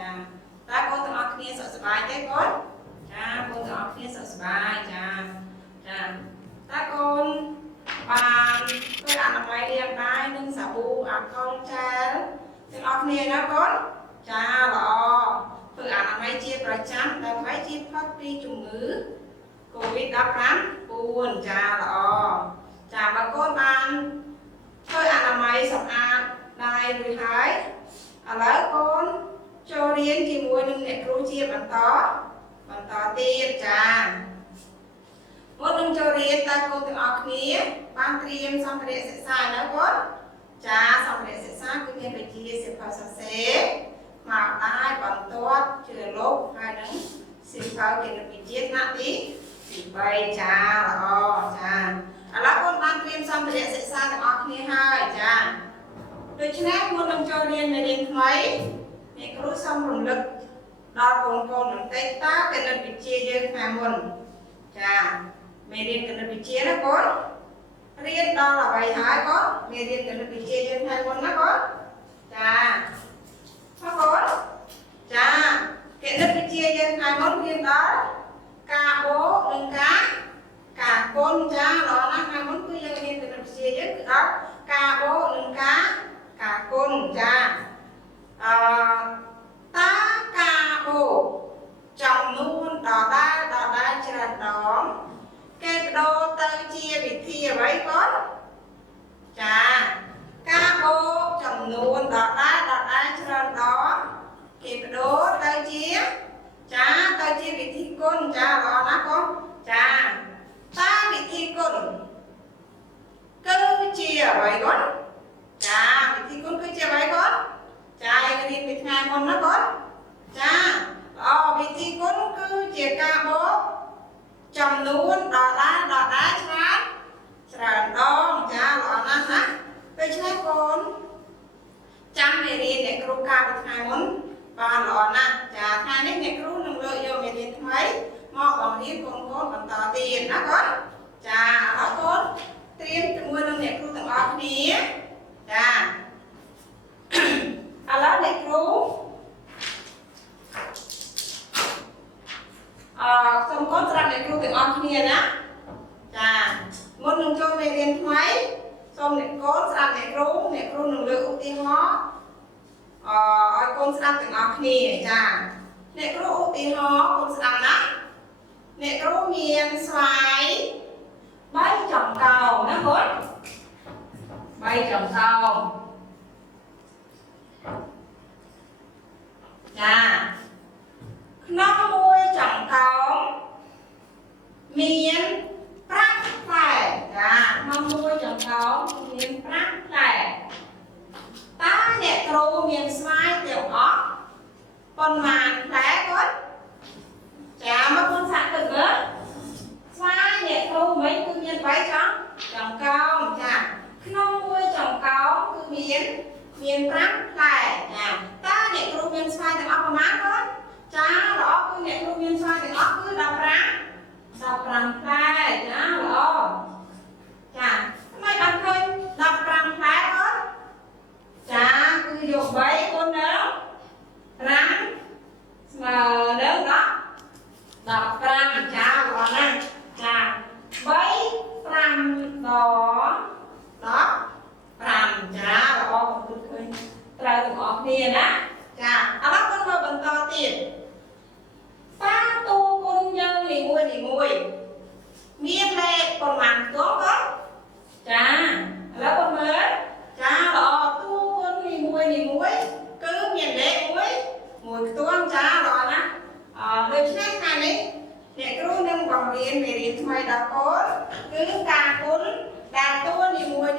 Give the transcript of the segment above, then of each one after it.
ตากนต้องเอาគ្នាសុខសប្បាយទេកូនចាកូនទាំងអស់គ្នាសុខសប្បាយចាតើកូនបានធ្វើអនាម័យលាងដៃនិងសាប៊ូអាល់កុលចែលទាំងអស់គ្នាណាកូនចាល្អធ្វើអនាម័យជាប្រចាំដើម្បីជៀសផុតពីជំងឺ COVID-19 ចាល្អចាបើកូនបានធ្វើអនាម័យសម្អាតដៃរួចហើយឥឡូវកូនចូលរៀនជាមួយនឹងអ្នកគ្រូជាបន្តទៀតចាមុននឹងចូលរៀនតើកូនទាំងអស់គ្នាបានត្រៀមសម្ភារៈសិក្សានៅកូនចាសម្ភារៈសិក្សាគឺមានដូចជាសៀវភៅសរសេរមកដៃបន្ទាត់ជឿលុបហើយនឹងសៀវភៅគណិតវិទ្យាថ្នាក់ទី3ចាល្អចាឥឡូវកូនបានត្រៀមសម្ភារៈសិក្សាទាំងអស់គ្នាហើយចាដូច្នេះមុននឹងចូលរៀនមេរៀនថ្មីអ្នកគ្រូសូមរំលឹកដល់កូនបន្តិចតើគណិតវិទ្យាយើងថ្ងៃមុនចាមេរៀនគណិតវិទ្យាណាកូនរៀនដល់អ្វីហើយកូនមេរៀនគណិតវិទ្យាយើងថ្ងៃមុនណាកូនចាកូនចាគណិតវិទ្យាយើងថ្ងៃមុនរៀនដល់ការបូកនិងការគុណចាល្អណាស់ថ្ងៃមុនគឺយើងរៀនគណិតវិទ្យាយើងគឺដល់ការបូកនិងការគុណចាតើការបូកចំនួនដដែលច្រើនដងគេបដូរទៅជាវិធីអ្វីកូនចាការបូកចំនួនដដែលច្រើនដងគេបដូរទៅជាវិធីគុណចាល្អណាស់កូនចាតើវិធីគុណគឺជាអ្វីកូនចាវិធីគុណគឺជាអ្វីកូនចាយើងរៀនពីថ្ងៃមុនណាកូនចាល្អវិធីគុណគឺជាការបូកចំនួនដដែលច្រើនដងចាល្អណាស់ណាដូច្នេះកូនចាំមេរៀនអ្នកគ្រូកាលពីថ្ងៃមុនបានល្អណាស់ចាថ្ងៃនេះអ្នកគ្រូនឹងលើកយកមេរៀនថ្មីមកបង្រៀនកូនបន្តទៀតណាកូនចាឥឡូវកូនត្រៀមជាមួយនឹងអ្នកគ្រូទាំងអស់គ្នាចាឥឡូវអ្នកគ្រូសូមកូនស្រាប់អ្នកគ្រូទាំងអស់គ្នាណាចាមុននឹងចូលមេរៀនថ្មីសូមអ្នកកូនស្រាប់អ្នកគ្រូនឹងលើកឧទាហរណ៍ឲ្យកូនស្ដាប់ទាំងអស់គ្នាចាអ្នកគ្រូឧទាហរណ៍កូនស្ដាប់ណាអ្នកគ្រូមានស្វាយ3ចុងកោងណាកូន3ចុងកោងចាក្នុងមួយចុងកោងមាន5ផ្លែចាក្នុងមួយចុងកោងមាន5ផ្លែតើអ្នកគ្រូមានស្វាយទាំងអស់ប៉ុន្មានផ្លែកូនចាមកកូនសាកទឹកមើលស្វាយអ្នកគ្រូវិញគឺមាន3ចុងកោងចាក្នុងមួយចុងកោងគឺមាន5ផ្លែចាតើអ្នកគ្រូមានស្វាយទាំងអស់ប៉ុន្មានកូនចាល្អគឺអ្នកគ្រូមានស្វាយទាំងអស់គឺ15ផ្លែចាល្អចាថ្មីបានឃើញ15ផ្លែកូនចាគឺយក3គុណនឹង5ស្មើនឹង15ចាល្អណាស់ចា3 5ដង15ចាល្អគឺឃើញត្រូវទាំងអស់គ្នាណាចាឥឡូវគុណមកបន្តទៀតតើតួគុណយើងនីមួយមានលេខប៉ុន្មានផ្ទាល់កូនចាឥឡូវគុណមើលចាល្អតួគុណនីមួយគឺមានលេខមួយខ្ទង់ចាល្អណាស់ដូច្នេះថ្ងៃនេះអ្នកគ្រូនឹងបង្រៀនមេរៀនថ្មីដល់កូនគឺការគុណដែលតួនីមួយ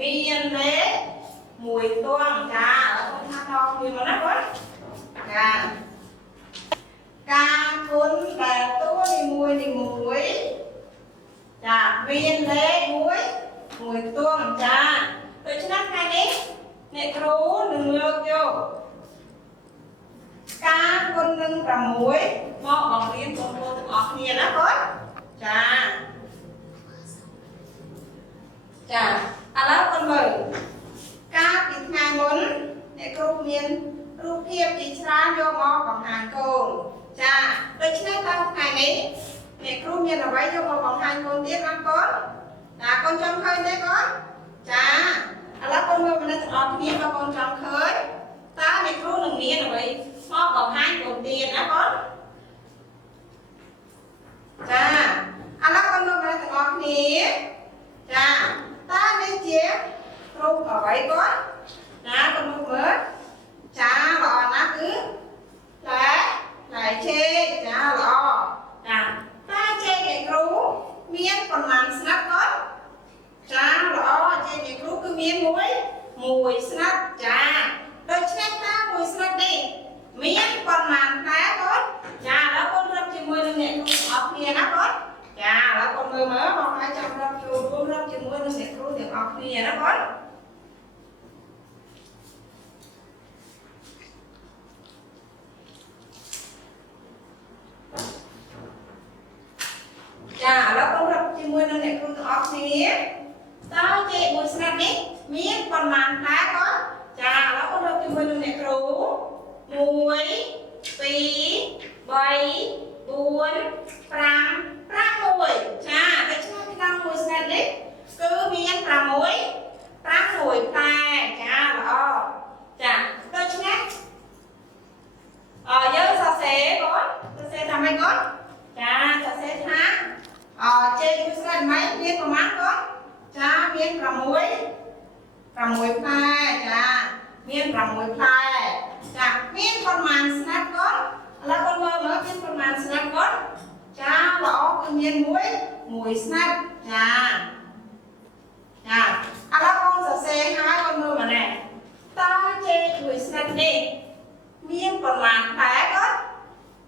មានលេខមួយខ្ទង់ចាឥឡូវគុណថាដល់គ្នាមកណាកូនចាការគុណដែលតួនីមួយចាមានលេខមួយខ្ទង់ចាដូច្នេះថ្ងៃនេះអ្នកគ្រូនឹងលើកយកការគុណនឹង6មកបង្រៀនកូនទាំងអស់គ្នាណាកូនចាឥឡូវកូនមើលការពីថ្ងៃមុនអ្នកគ្រូមានរ រូបភាពជាច្រើនយកមកបង្ហាញកូនចាដូច្នេះតាមថ្ងៃនេះអ្នកគ្រូមានអ្វីយកមកបង្ហាញកូនទៀតណាកូនចាកូនចង់ឃើញទេកូនចាឥឡូវកូនមើលមនុស្សទាំងអស់គ្នាបើកូនចង់ឃើញតើអ្នកគ្រូនឹងមានអ្វីមកបង្ហាញកូនទៀតណាកូនចាឥឡូវកូនមើលមនុស្សទាំងអស់គ្នាចាតើនេះជារូបអ្វីកូនណាកូនមើលចាល្អណាស់គឺផ្លែចេកចាល្អចាផ្លែចេកអ្នកគ្រូមានប៉ុន្មានស្និតកូនចាល្អចេកអ្នកគ្រូគឺមានមួយស្និតចាដូច្នេះតើមួយស្និតនេះមានប៉ុន្មានផ្លែកូនចាឥឡូវកូនរកជាមួយនឹងអ្នកគ្រូទាំងអស់គ្នាណាកូនចាឥឡូវកូនមើលមកហើយចាំរកចូលរួមរកជាមួយនឹងអ្នកគ្រូទាំងអស់គ្នាណាកូនចាឥឡូវកូនរកជាមួយនឹងអ្នកគ្រូទាំងអស់គ្នាតើចេកមួយស្និតនេះមានប៉ុន្មានផ្លែកូនចាឥឡូវកូនរកជាមួយនឹងអ្នកគ្រូ1 2 3 4 5 6 7 8 9 10ចាដូច្នេះក្នុងមួយស្និតនេះគឺមាន6ផ្លែចាល្អចាដូច្នេះយើងសរសេរកូនសរសេរថាម៉េចកូនចាសរសេរថាចេកមួយស្និតម៉េចមានប្រមាណកូនចាមាន6ផ្លែចាមាន6ផ្លែចាមានប៉ុន្មានស្និតកូនឥឡូវកូនមើលមានប៉ុន្មានស្និតកូនចាល្អគឺមានមួយស្និតចាឥឡូវកូនសរសេរហើយកូនមើលមកណែតើចេកមួយស្និតនេះមានប៉ុន្មានផ្លែកូន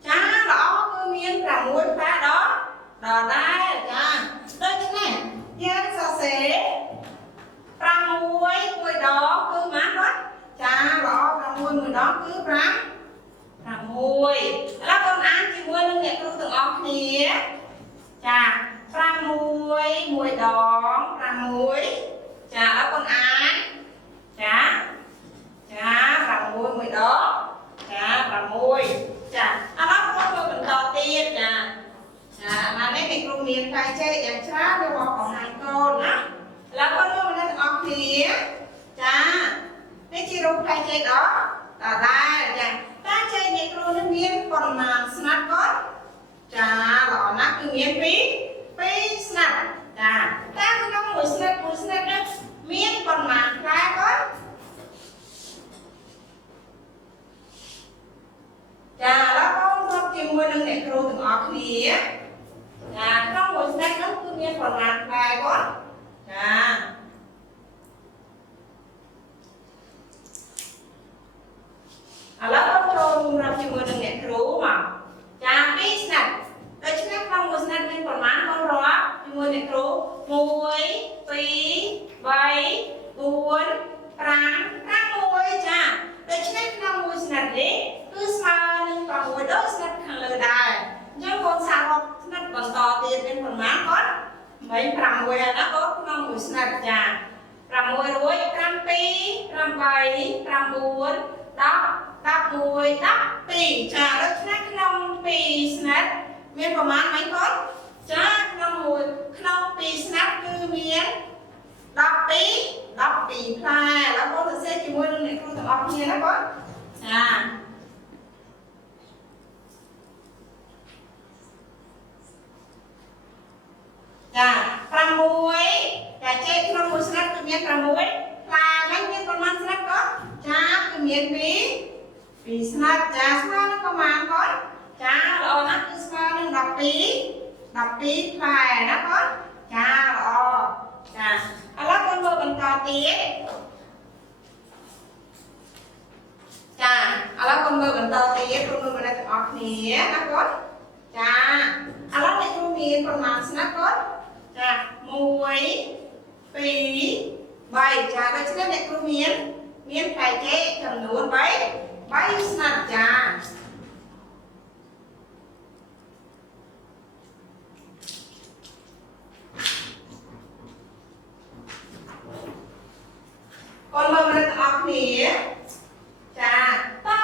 ចាល្អគឺមាន6ផ្លែដល់ដែរចាដូច្នេះយើងសរសេរ6មួយដងគឺម៉ាក់កូនចាល្អ6មួយដងគឺ5ឥឡូវកូនអានជាមួយនឹងអ្នកគ្រូទាំងអស់គ្នាចា6មួយដង6ចាឥឡូវកូនអានចា6មួយដងចា6ចាឥឡូវកូនមើលបន្តទៀតចាអានេះអ្នកគ្រូមានផ្លែចេកយ៉ាងច្រើនយកមកបង្ហាញកូនណាឥឡូវកូនមើលមនុស្សទាំងអស់គ្នាចានេះជារូបផ្លែចេកដែរចាតើចេកអ្នកគ្រូនេះមានប៉ុន្មានស្និតកូនចាល្អណាស់គឺមាន2ស្និតចាតើក្នុងមួយស្និតនេះមានប៉ុន្មានផ្លែកូនចាឥឡូវកូនរកជាមួយនឹងអ្នកគ្រូទាំងអស់គ្នាចាក្នុងមួយស្និតនោះគឺមានប៉ុន្មានផ្លែកូនចាឥឡូវកូនចូលរួមរកជាមួយនឹងអ្នកគ្រូមកចា2ស្និតដូច្នេះក្នុងមួយស្និតមានប៉ុន្មានកូនរកជាមួយអ្នកគ្រូ1 2 3 4 5 6ចាដូច្នេះក្នុងមួយស្និតនេះគឺស្មើនឹង6ដូចស្និតខាងលើដែរអញ្ចឹងកូនសាករកស្និតបន្តទៀតមានប៉ុន្មានកូន6ហើយណាកូនក្នុងមួយស្និតចា6រួច7 8 9 10 11 12ចាដូច្នេះក្នុង2ស្និតមានប្រមាណមិញកូនចាក្នុង2ស្និតគឺមាន12ផ្លែឥឡូវកូនសរសេរជាមួយនឹងអ្នកគ្រូទាំងអស់គ្នាណាកូនចា6ចាចេកក្នុងមួយស្និតគឺមាន6ផ្លែមិញមានប្រមាណស្និតកូនចាគឺមាន2ស្និតចាស្មើនឹងប្រមាណកូនចាល្អណាស់គឺស្មើនឹង12ផ្លែណាកូនចាល្អចាឥឡូវកូនមើលបន្តទៀតចាឥឡូវកូនមើលបន្តទៀតកូនមើលមនុស្សទាំងអស់គ្នាណាកូនចាឥឡូវអ្នកគ្រូមានប្រមាណស្និតកូនចា1 2 3ចាដូច្នេះអ្នកគ្រូមានផ្លែចេកចំនួន3ស្និតចាកូនមើលមនុស្សទាំងអស់គ្នាចាតើ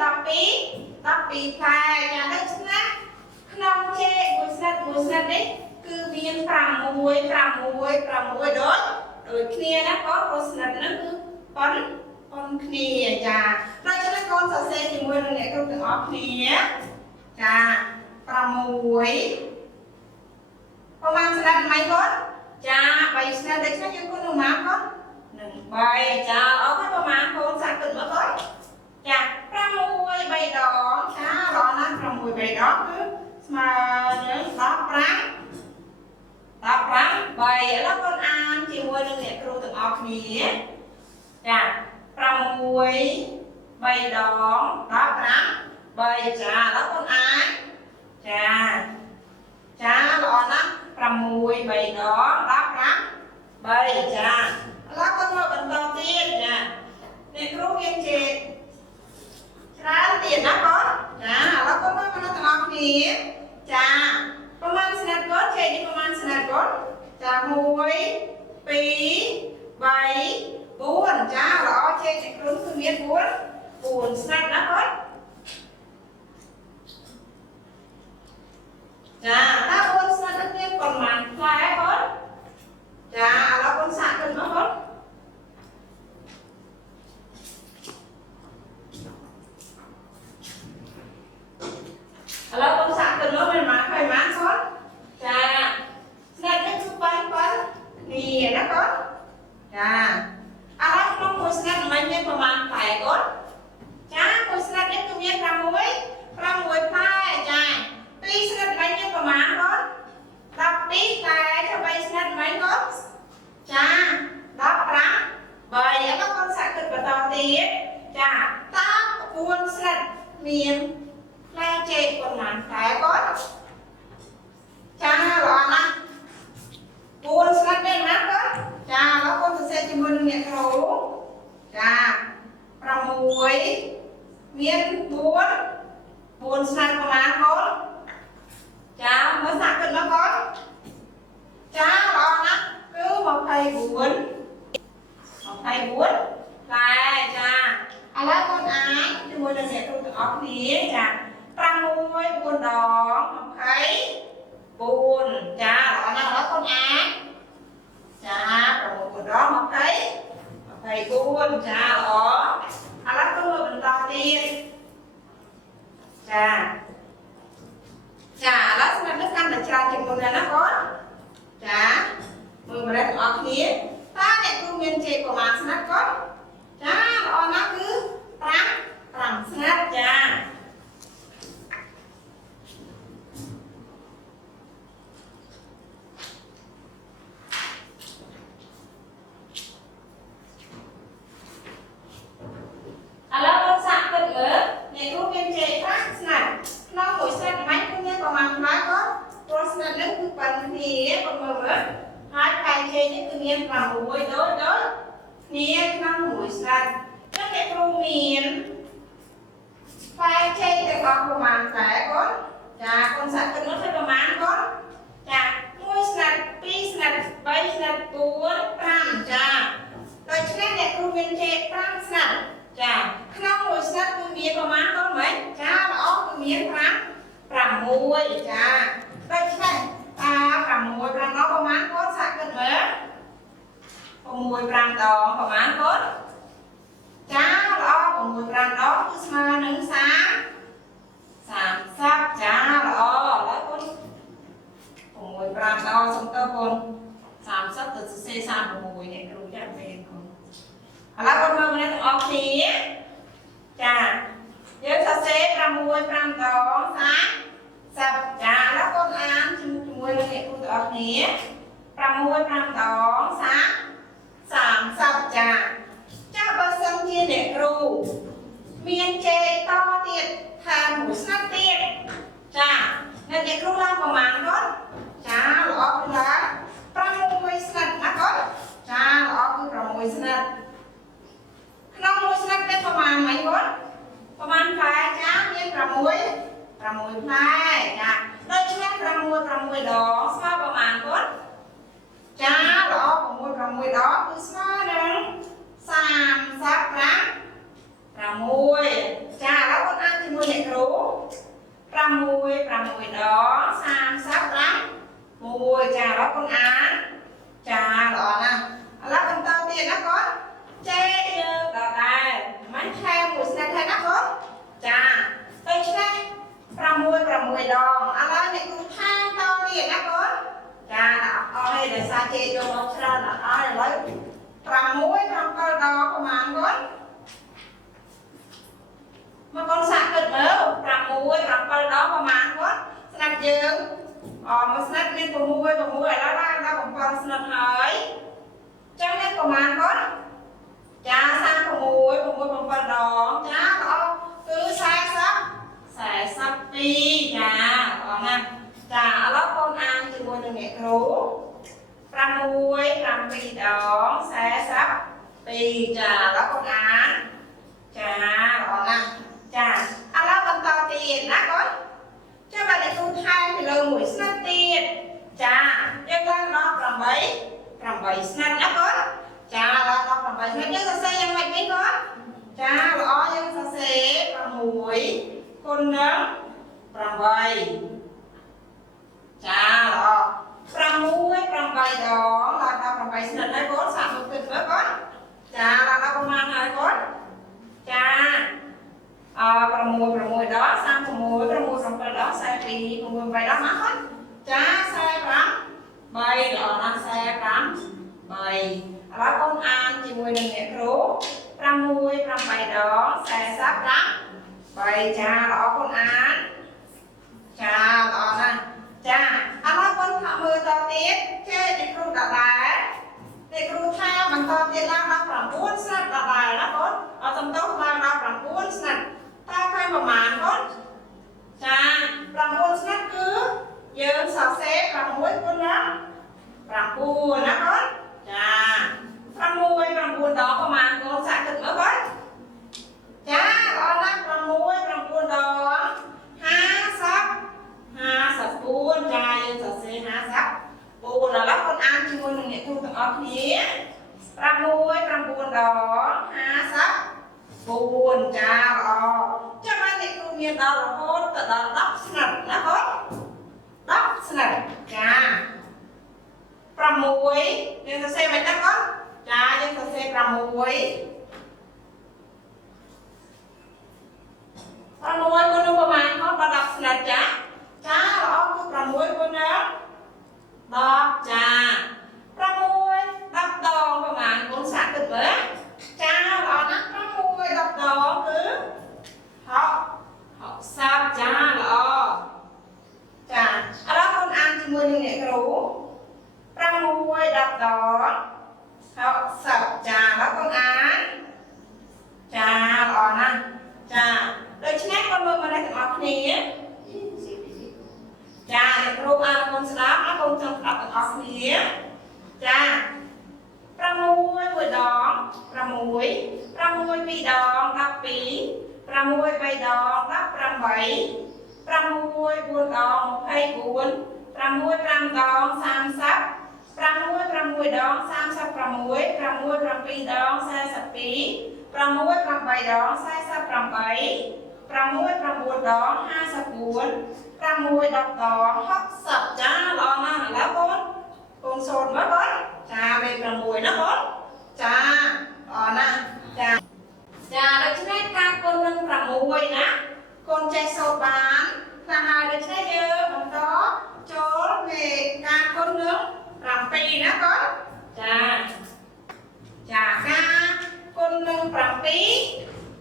12ផ្លែចាដូច្នេះក្នុងជេមួយស្និតនេះគឺមាន6ដូចគ្នាណាកូនព្រោះស្និតហ្នឹងគឺប៉ុនគ្នាចាដូច្នេះកូនសរសេរជាមួយនឹងអ្នកគ្រូទាំងអស់គ្នាចា6ប្រមាណស្និតមិនកូនចា3ស្និតដូច្នេះយើងគុណនឹងម៉ាកូននឹង3ចាអរគុណប្រមាណកូនសាកគិតមើលកូនចា6 3ដងចាល្អណាស់6 3ដងគឺស្មើនឹង15 3ឥឡូវកូនអានជាមួយនឹងអ្នកគ្រូទាំងអស់គ្នាចា6 3ដង15 3ចាแล้วកូនអានចាល្អណាស់6 3ដង15 3ចាឥឡូវកូនមកបន្តទៀតចាអ្នកគ្រូមានជេច្រើនទៀតណាកូនចាឥឡូវកូនមកទាំងអស់គ្នាចាប្រមាណស្និតកូនជេនេះប្រមាណស្និតកូនចា1 2 3 4ចាល្អជេអ្នកគ្រូគឺមាន4ស្និតណាកូនចាតើ4ស្និតនេះមានប្រមាណផ្លែកូនចាឥឡូវកូនសាកគិតមកកូនឥឡូវកូនសាកគិតមកមានប្រមាណកូនចាស្និតនេះគឺប៉ុនគ្នាណាកូនចាឥឡូវក្នុងមួយស្និតមិនមានប្រមាណផ្លែកូនចាមួយស្និតនេះគឺមាន6ផ្លែចា2ស្និតមិនមានប្រមាណកូន12តែ3ស្និតមិនកូនចា15 3ឥឡូវកូនសាកគិតបន្តទៀតចាតើ9ស្និតមានផ្លែចេកប្រមាណផ្លែកូនចាល្អណាស់4ស្និតទេណាកូនចាឥឡូវកូនសរសេរជាមួយនឹងអ្នកគ្រូចា6មាន4ស្និតប្រមាណកូនចាមើលសាកគិតមកកូនចាល្អណាស់គឺ24ផ្លែចាឥឡូវកូនអានជាមួយនឹងអ្នកគ្រូទាំងអស់គ្នាចា6 4ដង24ចាល្អណាស់ឥឡូវកូនអានចា6 4ដង24ចាល្អឥឡូវកូនមើលបន្តទៀតចាឥឡូវស្និតនេះកាន់តែច្រើនជាងមុនហើយណាកូនចាមើលម្លេះទាំងអស់គ្នាតើអ្នកគ្រូមានជេរប្រមាណស្និតកូនចាល្អណាស់គឺ5ស្និតចាឥឡូវកូនសាកគិតមើលអ្នកគ្រូមានជេរ5ស្និតក្នុងមួយស្និតមិនគឺមានប្រមាណផ្លែកូនព្រោះស្និតនេះគឺប៉ុនគ្នាកូនមើលហើយផ្លែជេរនេះគឺមាន6ដូចគ្នាក្នុងមួយស្និតចឹងអ្នកគ្រូមានផ្លែជេរទាំងអស់ប្រមាណផ្លែកូនចាកូនសាកគិតមើលថាប្រមាណកូនចា1ស្និត2ស្និត3ស្និត4 5ចាដូច្នេះអ្នកគ្រូមានជេរ5ស្និតចាក្នុងមួយស្និតគឺមានប្រមាណកូនមែនចាល្អគឺមាន6ចាដូច្នេះ6 5ដងប្រមាណកូនសាកគិតមើល6 5ដងប្រមាណកូនចាល្អ6 5ដងគឺស្មើនឹង30ចាល្អឥឡូវកូន6 5ដងសុំទៅកូន30ទៅសរសេរ36អ្នកគ្រូចាមែនកូនឥឡូវកូនមើលម្លេះទាំងអស់គ្នាចាយើងសរសេរ6 5ដង30ចាឥឡូវកូនអានជាមួយនឹងអ្នកគ្រូទាំងអស់គ្នា6 5ដង30ចាបើសិនជាអ្នកគ្រូមានជេរតទៀតថាមួយស្និតទៀតចាអ្នកគ្រូឡើងប្រមាណកូនចាល្អគឺឡើង6ស្និតណាកូនចាល្អគឺ6ស្និតក្នុងមួយស្និតមានប្រមាណមិនកូនប្រមាណផ្លែចាមាន6ផ្លែចាដូច្នេះ6 ដងស្មើប្រមាណកូនចាល្អ6 ដងគឺស្មើនឹង35 6ចាឥឡូវកូន đó con án chà đó nè là con tao tiền đó con chê như đó đây mấy theo một xe thay đó con chà đây xe pramui đòn là này cũng thay tao tiền đó con chà ở đây để xa chê cho nó ra là ai lấy pramui đòn của mà con mà con sạc được nữa pramui đó của mà con sạc dương một snap lên của mua đó ra còn con snap hỏi chắc nên của mà con cha sang của mua còn con đó cha đó cứ sai sắp đi cha còn nè cha đó con ăn thì mua được nghệ rú pram pi đó sai sắp đi cha đó con ăn cha còn nè cha ăn đó con to tiền đó con cho bạn này không thay thì lời mũi snap tiền chà nhưng con nó làm bảy snap đó con chà là nó làm bảy snap nhưng sao xâyยังไม่con chà là nhưng sao xây làm mũi con nấm làm bảy chà là làm mũi làm bảy đó là nó làm bảy snap đấy con sản xuất được nữa con chà là nó công ăn này con chà pramui đó sang pramui sampai đó sai pi pramui bay đó má hết cha sai lắm bay đó là sai lắm bay đó con ăn chỉ mùi đừng nghe rú pramui bay đó sai sắp lắm bay cha đó con ăn cha đó nè cha đó con thả mưa to tiết chơi đi kêu đã đá để kêu theo mình to tiết làm đó pramui sắp đã đá đó con ở trong tốt làm đó pramui sắp ta khai mà màn con chà làm buôn snap cứ dương sò xếp làm muối con đó làm buồn đó con chà làm buồn đó có màn con sạch được nữa con chà đó là làm buồn đó ha sắp buồn chà dương sò xếp ha sắp buồn là lắm con ăn thì buồn đừng để thu thằng ốc nhé làm buồn đó ha sắp buồn chà đó cho bạn này cũng như đó là hốt tự đó đắp snap nó hốt đắp snap chà pramui nên ta xem mấy ta con chà nhưng ta xem pramui con đâu mà con bà đắp snap chà đó cứ pramui con đó đắp chà pramui đắp đòn bà mà con sạc được nữa chà đó nó pramui đắp đòn cứ học sắp chà lọ chà đó con ăn thì mười nghệ rú pramui đập đó học sắp chà đó con ăn chà lọ nè chà đôi chết con mơ mà đây thì học nhé chà để rú ăn con sắp nó con trong tập học nhé chà pramui buổi đó pramui pi đó đập pi pramui bay đòn đắp bảy pramui buồn đòn hay buồn pramui đòn sam sắp pramui đòn sam sắp pramui pi đòn sai sắp pi pramui bảy đòn sai sắp bảy pramui buồn đòn ha sắp buồn pramui đập đòn hấp sắp chá lo na lá con sồn mất con chà về pramui nó con chà nè chà chà đôi chân các con nâng pramui nè con chạy sâu bán và hai đôi chân dơ bằng đó chỗ về các con nướng làm pi nè con chà các con nâng prampi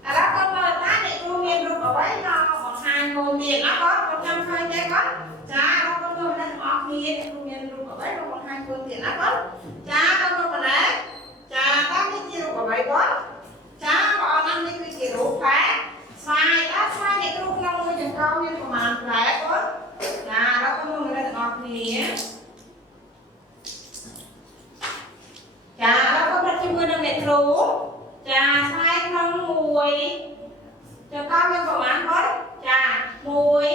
đó con mời ta để tu miền rụt ở đấy nó còn hai ngôi miền đó con chăm phơi chơi con chà con mời đang học miền tu miền rụt ở đấy nó còn hai ngôi miền đó con chà con mời đấy chà ta đi chia rụt ở đấy con chà con ăn đi cái kiểu rụt phá sai để cái rụt nông nuôi chừng con nhưng mà màn phá con chà đó con mời đang học miền chà đó con đặt cho mưa đang để rú chà sai không mùi cho con nhưng mà màn con chà mùi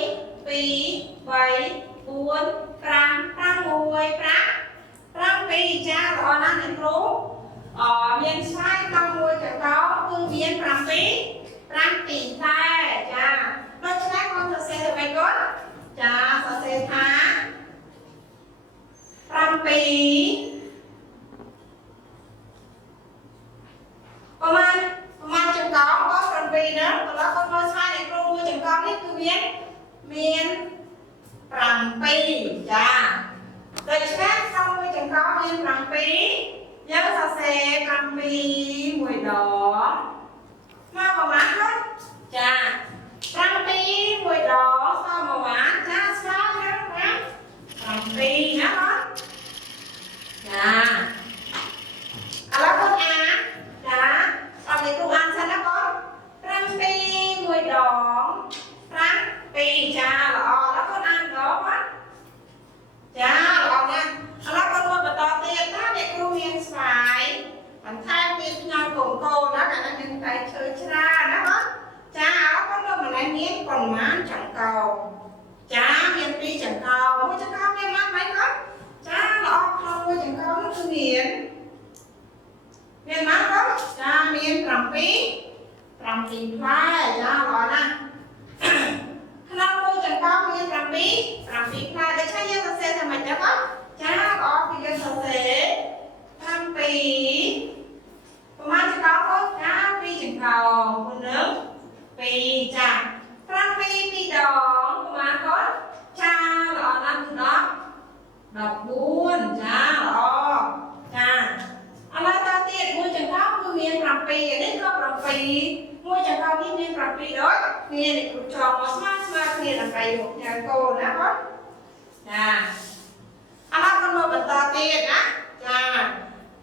pi bảy buồn pram mùi pram pi chà đó đang để rú miền sai không mùi cho có phương miền pram pi sai chà nó chắc con sẽ được mấy con chà sẽ thá ประมาณจังกองก็7นะแล้วคนมาใช้ในครูมือจังกองนี่คือเมียน7จ้าโดยเฉพาะtrongมือจังกองเมียน7nhớ sao xe 7 mùi đỏ mà màu má hếtจ้า7 mùi đỏ sao màu máจ้าsao nhớ má 7นะhếtจ้าแล้วคนอ่านจ้าตอนนี้ครูอ่านซะนะก่อน7 mùi đỏ 7จ้าหรอแล้วคนอ่านก็ว่าจ้าหรอนะแล้วคนมาต่อเตียนถ้าเด็กครูเรียนสายมันแทบมีงานของโกนะกันนั่นเป็นไปเชิญชรานะครับจ้าแล้วคนมาในเมียนก่อนม้านจังเก่าจ้าเมียนปีจังเก่าไม่จังเก่าไม่มากไหมครับจ้าหรอครูจังเก่านั่นคือเมียนmắc đó cha miên 7 พลายจ้ารอนะขนมมือจังก้าวmiên 7 พลายได้ใช้ยังเสร็จทำไมจ๊ะครับจ้ารอพี่ยังเสร็จ7ประมาณจังก้าวก็จ้าปีจังก้าวคนหนึ่งปีจ้า7 ปีดองประมาณก็จ้ารอนะคุณน้องดอกบุญจ้ารอจ้าอะไรตาเตี้ยมือจังก้าวมือเมียน7 ปีอันนี้ก็7 มือจังก้าวนี่เมียน7 ปีด้วยเนี่ยเด็กกลุ่มจองมาสมาเนี่ยอะไรอยู่อย่างโตนะครับจ้าอะไรคนมาเป็นตาเตี้ยนะจ้า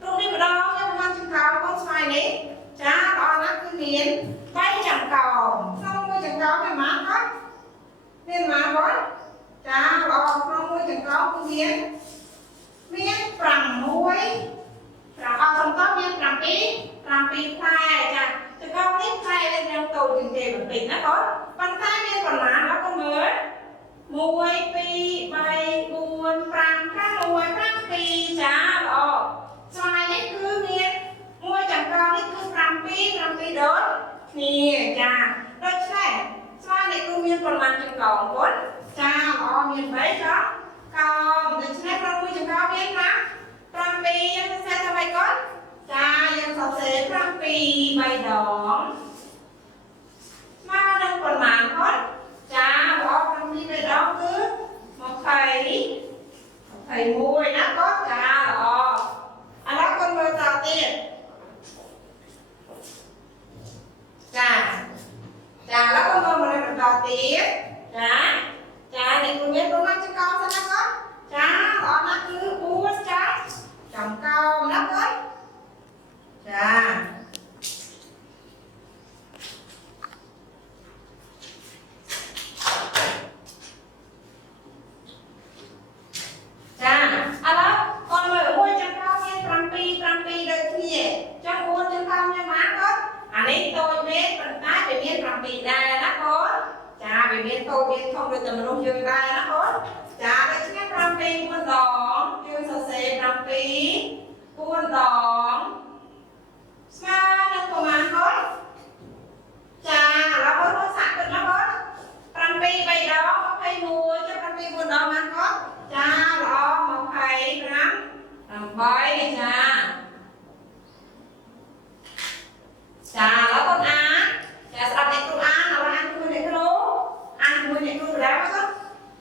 ตรงนี้มาดองเนี่ยประมาณจังก้าวก็สมัยนี้จ้ารอนะคือเมียนใบจังก้าวน้องมือจังก้าวไม่มาครับเมียนมาก่อนจ้ารอน้องมือจังก้าวคือเมียน5 มวยเอาตรงต้นเมียน7 ปีพลายจ้ะจะก้าวนี้พลายเป็นยังโตจริงๆแบบนี้นะก่อนปันท้ายเมียนก่อนหนาแล้วก็เหมือนมวยปีใบบุญข้างมวย5 ปีจ้าหรอสมัยนี้คือเมียนมวยจังก้าวนี่คือ7 ปีเด้อนี่จ้าโดยใช่สมัยนี้คือเมียนประมาณจังก้าวก่อนจ้าหรอเมียนใบจ้ะก้าวโดยใช่เรามวยจังก้าวเมียนนะ7 ปียังจะใช้ทำไมก่อนจ้ายังสอบเสร็จ7 ปีใบดองมาเรื่องประมาณก่อนจ้าบอก7 ปีใบดองคือmột thầy mùi nó có trà rồi anh nói con mơ tao tiền trà nó con mơ mà nó tao tiền trà thì con biết con ăn cho con sao nó có trà đó nó cứ uống trà trồng câu nó có trà à đó con mời mua cho con nha 7 ปีเลยที่จังmua cho con nha má con anh ấy tôi biết mình nói về miền 7 ปีđây đó con cha về miền tôi biết không được tầm lúc dương đây đó con cha đây chính là 7 ปีbuôn đòn dương sờ sề 7 ปีbuôn đòn mà đừng có mà con cha là con sạch được đó con 7 ปี bây đó có phải mua cho 7 ปี buôn đòn mà con cha lo một thầy lắm làm bơi cha là con á cha sao để con á nào ăn mua để cái ăn mua để cái đó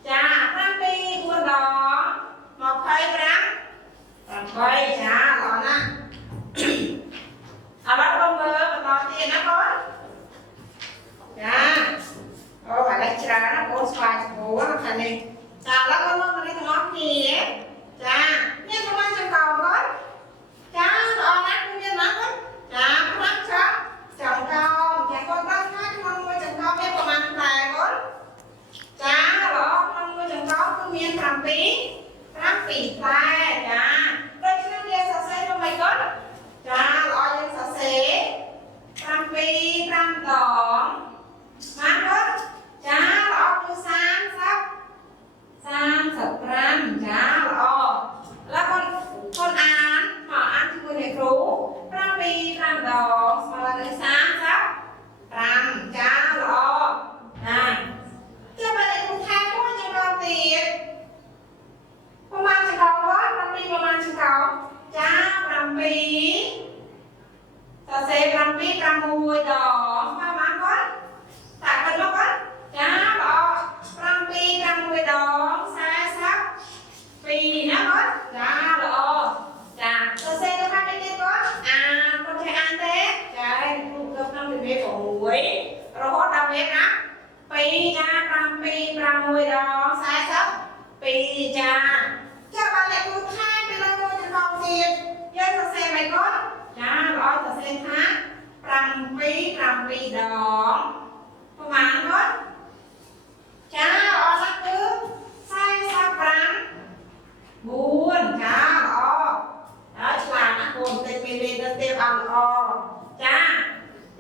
cha 7 ปี buôn đò một thầy lắm làm bơi cha lo nè bắt con mơ mà to tiền nó con cha phải lấy trà nó bốn xoài bố nó thành nàyจ้าแล้วก็เริ่มมาในตลอดนี้จ้าเนี่ยประมาณจังเก่าก่อนจ้าตอนนั้นคุณเรียนนะก่อนจ้าพนักจ้าจังเก่าแต่คนตั้งค่าขนมมือจังเก่าเนี่ยประมาณแต่ก่อนจ้าหรอขนมมือจังเก่าคือเมียน7 ปีพลายจ้าโดยที่นักเรียน 7 ដងប្រមាណគាត់ចាល្អណាស់គឺ45 4ចាល្អហើយឆ្លាតណាស់កូនតិចមេរៀនទៅទៀតអត់ល្អចា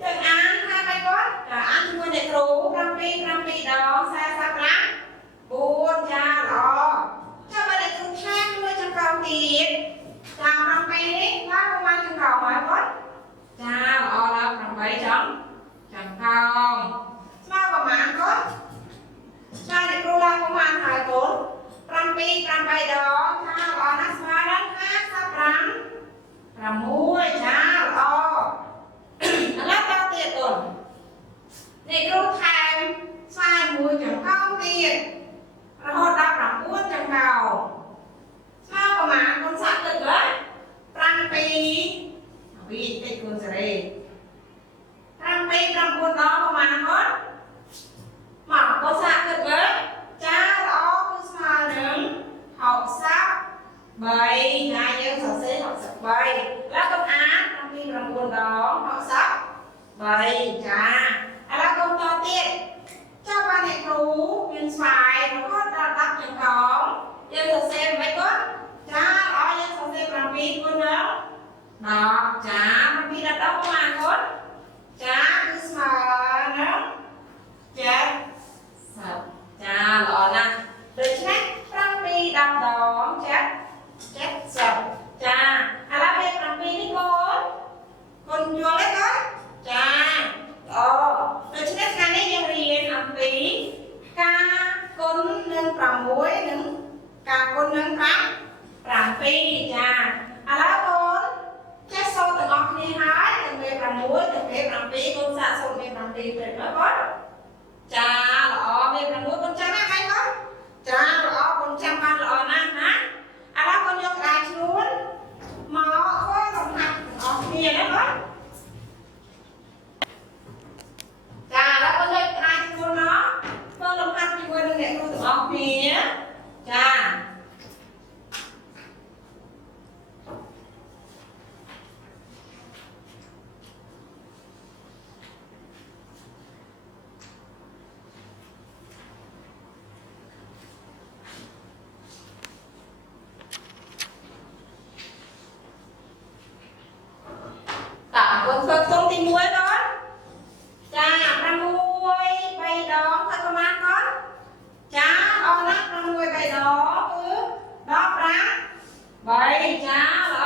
យើងអានថាម៉េចគាត់ចាអានជាមួយអ្នកគ្រូ7 ដង45 4ចាល្អចាំបើអ្នកគ្រូថែមមួយចង្កោមទៀតចា7នេះឡើងប្រមាណចង្កោមហើយគាត់ចាល្អដល់8ចង្កោមស្មើប្រមាណគាត់ចាអ្នកគ្រូឡើងប្រមាណហើយកូន7 8 ដងចាល្អណាស់ស្មើដល់55 6ចាល្អឥឡូវតទៀតកូនអ្នកគ្រូថែម41ចង្កោមទៀតរហូតដល់9ចង្កោមស្មើប្រមាណកូនសាក់ទឹកលើ7ពីតិចកូនសេរី7 9ដងប្រមាណកូនមកកូនសាក់ទឹកលើចាល្អគឺស្មើនឹង63ណាយើងសរសេរ63แล้วកូនអាន7 9 ដង63ចាឥឡូវកូនតទៀតចាំបានអ្នកគ្រូមានស្វ័យរហូតដល់10ចង្កោមយើងសរសេរមិនកូនចាល្អយើងសរសេរ7គុណនឹង10ចា7 10ប្រមាណកូនចាគឺស្មើនឹង70ចាល្អណាស់ដូច្នេះ7 10 ដង70ចាឥឡូវលេខ7នេះកូនយល់ទេកូនចាល្អដូច្នេះថ្ងៃនេះយើងរៀនអំពីការគុណនឹង6និងការគុណនឹង7ចាឥឡូវកូនចេះសូត្រទាំងអស់គ្នាហើយទាំងមេ6ទាំងមេ7កូនសាកសូត្រមេ7ទៅមើលកូនចាល្អមេ6កូនចាំណាហើយកូនចាល្អកូនចាំបានល្អណាស់ណាឥឡូវកូនយកក្តារឈ្នួលមកធ្វើលំហាត់ទាំងអស់គ្នាណាកូនចាឥឡូវកូនយកក្តារឈ្នួលមកធ្វើលំហាត់ជាមួយនឹងអ្នកគ្រូទាំងអស់គ្នាចាកូនធ្វើខ្ទង់ទី1កូនចា6 3 ដងធ្វើប្រមាណកូនចាល្អណាស់6 3 ដងគឺ15 3ចាល្អឥ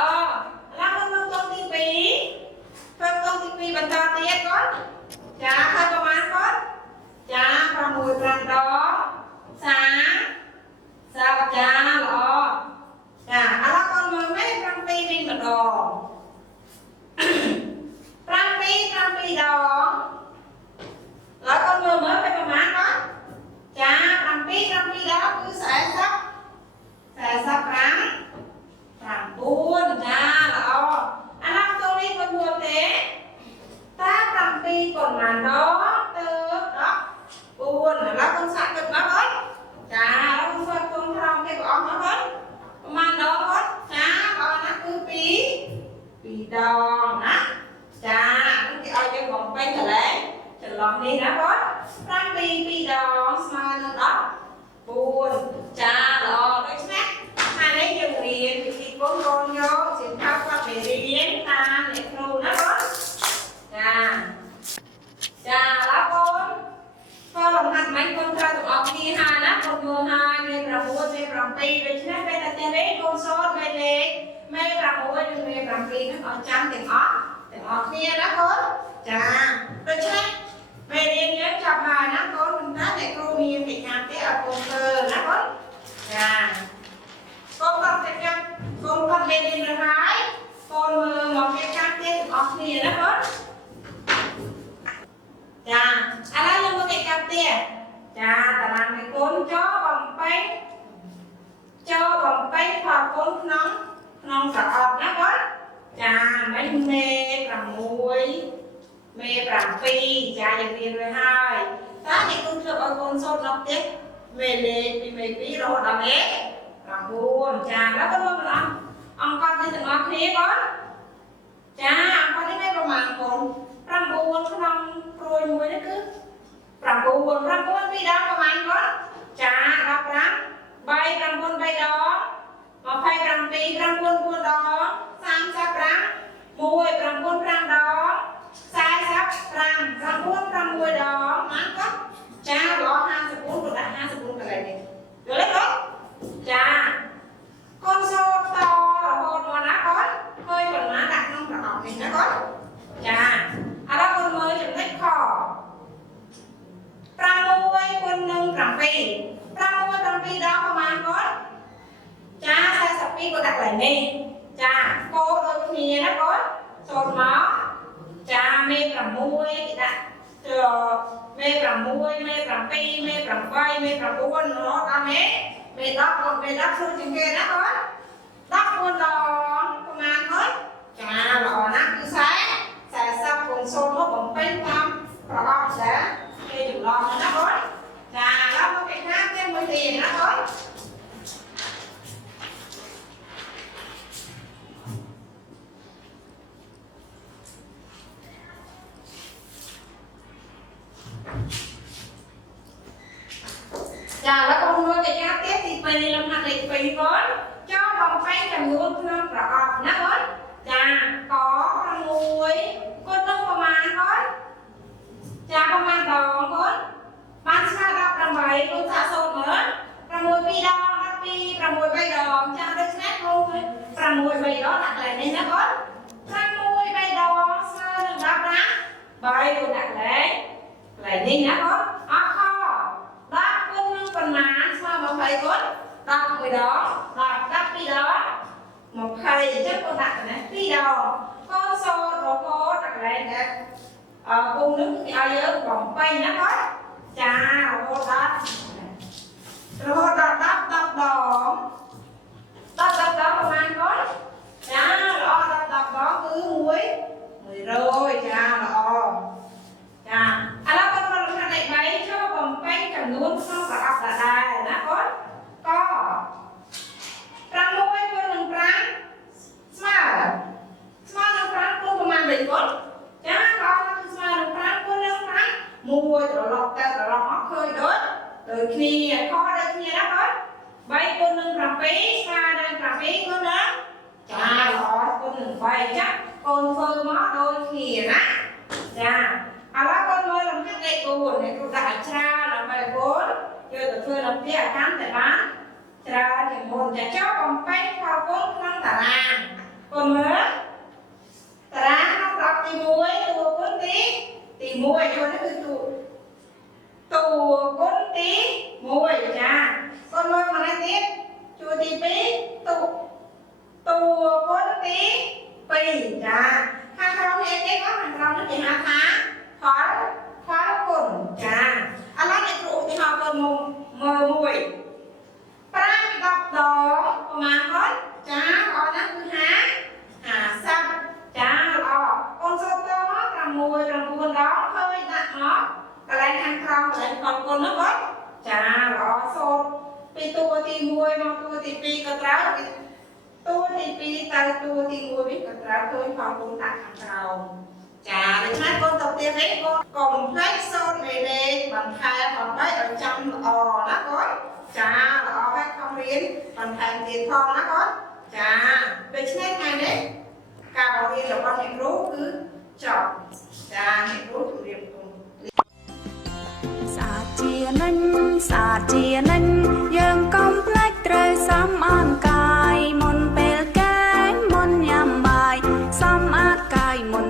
ឡូវកូនធ្វើខ្ទង់ទី2ធ្វើខ្ទង់ទី2បន្តទៀតកូនចាធ្វើប្រមាណកូនចា6 5 ដង30ចាល្អចាឥឡូវកូនមើលមែន7វិញម្ដង7 ដងแล้วcon vừa mới phảiประมาณđóចា7 ដងគឺ40 45 9ចាល្អអាឡូវតូននេះកូនយល់ទេតា7ប៉ុន្មានដងទៅ14ឥឡូវកូនសាកគិតមកអូនចាឥឡូវកូនធ្វើកូនត្រង់គេប្រអស់មកអូនប្រមាណដងអូនចាល្អណាស់គឺ2 ដងណាចានឹងគេឲ្យយើងបំពេញកន្លែងចន្លោះនេះណាបង7 2 ដងស្មើនឹង14ចាល្អដូច្នេះថ្ងៃនេះយើងរៀនវិធីកូនយកសិក្ខាបទមេរៀនតាមអ្នកគ្រូណាបងចាឥឡូវកូនធ្វើលំហាត់មិញកូនត្រូវទាំងអស់គ្នាហើយណាកូនយល់ហើយមេ6មេ7ដូច្នេះពេលតែទេកូនសូត្រមេលេខមេ6និងមេ7ហ្នឹងឲ្យចាំទាំងអស់គ្នាណាកូនចាដូច្នេះមេរៀនយើងចប់ហើយណាកូនប៉ុន្តែអ្នកគ្រូមានកិច្ចការទៀតឲ្យកូនធ្វើណាកូនចាកូនគាត់កិច្ចការកូនគាត់មេរៀនទៅហើយកូនមើលមកកិច្ចការទៀតទាំងអស់គ្នាណាកូនចាឥឡូវយើងមើលកិច្ចការទៀតចាតារាងនៃកូនចូលបំពេញផលកូនក្នុងប្រអប់ណាកូនចាមិនមេ6មេ7ចាយើងរៀនរួចហើយតើអ្នកគ្រូធ្វើឲ្យកូនសូត្រដល់ទៀតមេលេខពីមេ2រហូតដល់មេ9ចាแล้วก็មើលអង្គកត់នេះទាំងអស់គ្នាកូនចាអង្គកត់នេះមានប្រមាណកូន9 មួយនេះគឺ9ពីរដងប្រហែលគាត់ចា15 3 9 3ដង27 9 4ដង35 1 9 5ដង40 9 6ដងណាគាត់ចាល្អ54ក៏ដាក់54កន្លែងនេះយល់ទេគាត់ចាកូនសូត្រតរហូតមកណាគាត់ឃើញប៉ុន្មានដាក់ក្នុងប្រអប់នេះណាគាត់ចាឥឡូវកូនមើលចំណុចខ6គុណនឹង7 6 7ដងប្រហែលគាត់ចា42ក៏ដាក់កន្លែងនេះចាកូដូចគ្នាណាគាត់សូត្រមកចាមេ6គេដាក់មេ6មេ7មេ8មេ9រហូតដល់មេ10គាត់មេ10ខ្លួនជាងគេណាគាត់14ដងប្រហែលគាត់ចាល្អណាស់គឺ40កូនសូត្រមកបំពេញតាមប្រអប់ចាគេចម្លងណាគាត់ចាដល់មកគេថាគេមួយទៀតណាគាត់ចាแล้วก็มือจะยัดtiếp thìไปลำหักเหล็กไปก่อนcho vòng tay cầm luôn không rõนะก่อนจ้าcó con mùi conต้องประมาณก่อนจ้าประมาณดองก่อนบ้านชาดับประมาณคนสะสมเหมือนประมวยปีดองนับปีประมวยใบดองจ้าได้แน่นเลยประมวยใบดองหนักเลยนี่นะก่อนประมวยใบดองซาหนึ่งรับนะใบดูหนักเลยเลยนี่นะก่อนอ้อข้อดับคนนึงประมาณซาบางใบก่อนดับใบดองดับปีดองmột thầy chắc con đặt này phi đầu con số đồ cô đặt lại nè cung nước thì ai nhớ vòng quay nó có chà đồ đắp đó con ăn có chà đắp đó cứ muối rồi chà chà đó con đặt lại bấy cho vòng quay cầm luôn không phải đọc là đài nó có răng môi con đừng răng smile đừng răng conประมาณ1คนจ้าเราคือ smile đừng răng con đừng răng មួយត្រឡប់ទៅត្រឡប់មកឃើញដូចគ្នាខដូចគ្នាណាបង3គុណនឹង7 smile នឹង7គុណនឹងចាល្អគុណនឹង3ចាកូនធ្វើមកដូចគ្នាណាចាឥឡូវកូនមើលលំហាត់លេខ4នេះគ្រូដាក់ច្រើនដើម្បីកូនយកទៅធ្វើលំហាត់កម្មតែបានច្រើនជាងមុនចាចុះបំពេញផលគុណក្នុងតារាងគុណមើលតារាងក្នុងដបទី1តួគុណទី1ចូលនេះគឺតួគុណទី1ចាគុណមើលមកនេះទៀតជួរទី2តួគុណទី2ចាខាងក្រោមនេះអីគេខាងក្រោមនេះគេហៅថាផលគុណចាឥឡូវអ្នកគ្រូឧទាហរណ៍គុណមើលមួយ5 10ដងប្រមាណគាត់ចាល្អណាស់គឺ50ចាល្អកូនសូត្រតមក6 9ដងឃើញដាក់មកកន្លែងខាងក្រោមកន្លែងគាត់គុណនោះគាត់ចាល្អសូត្រពីតួទី1មកតួទី2ក៏ត្រូវតួទី2ទៅតួទី1វិញក៏ត្រូវឃើញផលគុណដាក់ខាងក្រោមចាដូច្នេះកូនទៅទៀតនេះកូនកុំភ្លេចសូត្រមេលេខបន្ថែមដើម្បីឲ្យចាំល្អណាកូនចាល្អហើយខំរៀនបន្ថែមទៀតផងណាកូនចាដូច្នេះថ្ងៃនេះការបង្រៀនរបស់អ្នកគ្រូគឺចប់ចាអ្នកគ្រូជម្រាបគុំស្អាតជានិញយើងកុំភ្លេចត្រូវសំអាតកាយមុនពេលកែមុនញ៉ាំបាយសំអាតកាយមុន